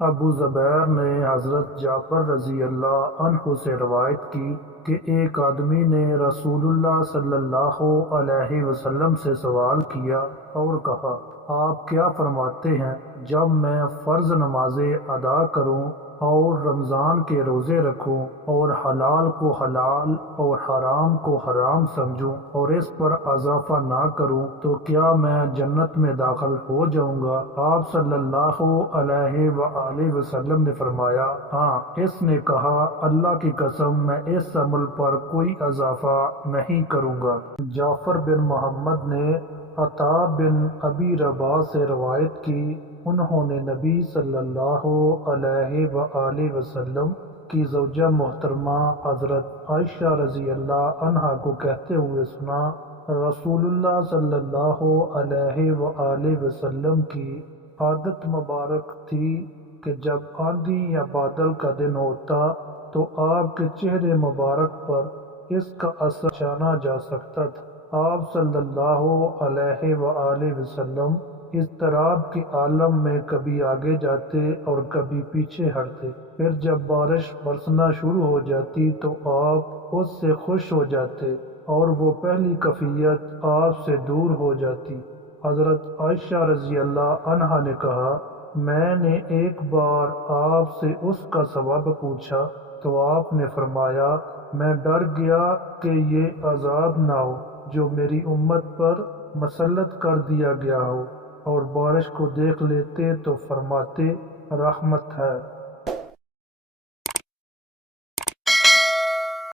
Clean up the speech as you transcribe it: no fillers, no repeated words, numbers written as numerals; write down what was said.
ابو زبیر نے حضرت جعفر رضی اللہ عنہ سے روایت کی کہ ایک آدمی نے رسول اللہ صلی اللہ علیہ وسلم سے سوال کیا اور کہا، آپ کیا فرماتے ہیں جب میں فرض نمازیں ادا کروں اور رمضان کے روزے رکھوں اور حلال کو حلال اور حرام کو حرام سمجھوں اور اس پر اضافہ نہ کروں تو کیا میں جنت میں داخل ہو جاؤں گا؟ آپ صلی اللہ علیہ وآلہ وسلم نے فرمایا، ہاں۔ اس نے کہا، اللہ کی قسم میں اس عمل پر کوئی اضافہ نہیں کروں گا۔ جعفر بن محمد نے عطا بن ابی رباح سے روایت کی، انہوں نے نبی صلی اللہ علیہ وآلہ وسلم کی زوجہ محترمہ حضرت عائشہ رضی اللہ عنہا کو کہتے ہوئے سنا، رسول اللہ صلی اللہ علیہ وآلہ وسلم کی عادت مبارک تھی کہ جب آندھی یا بادل کا دن ہوتا تو آپ کے چہرے مبارک پر اس کا اثر پہچانا جا سکتا تھا۔ آپ صلی اللہ علیہ وآلہ وسلم اضطراب کے عالم میں کبھی آگے جاتے اور کبھی پیچھے ہٹتے، پھر جب بارش برسنا شروع ہو جاتی تو آپ اس سے خوش ہو جاتے اور وہ پہلی کیفیت آپ سے دور ہو جاتی۔ حضرت عائشہ رضی اللہ عنہا نے کہا، میں نے ایک بار آپ سے اس کا سبب پوچھا تو آپ نے فرمایا، میں ڈر گیا کہ یہ عذاب نہ ہو جو میری امت پر مسلط کر دیا گیا ہو، اور بارش کو دیکھ لیتے تو فرماتے رحمت ہے۔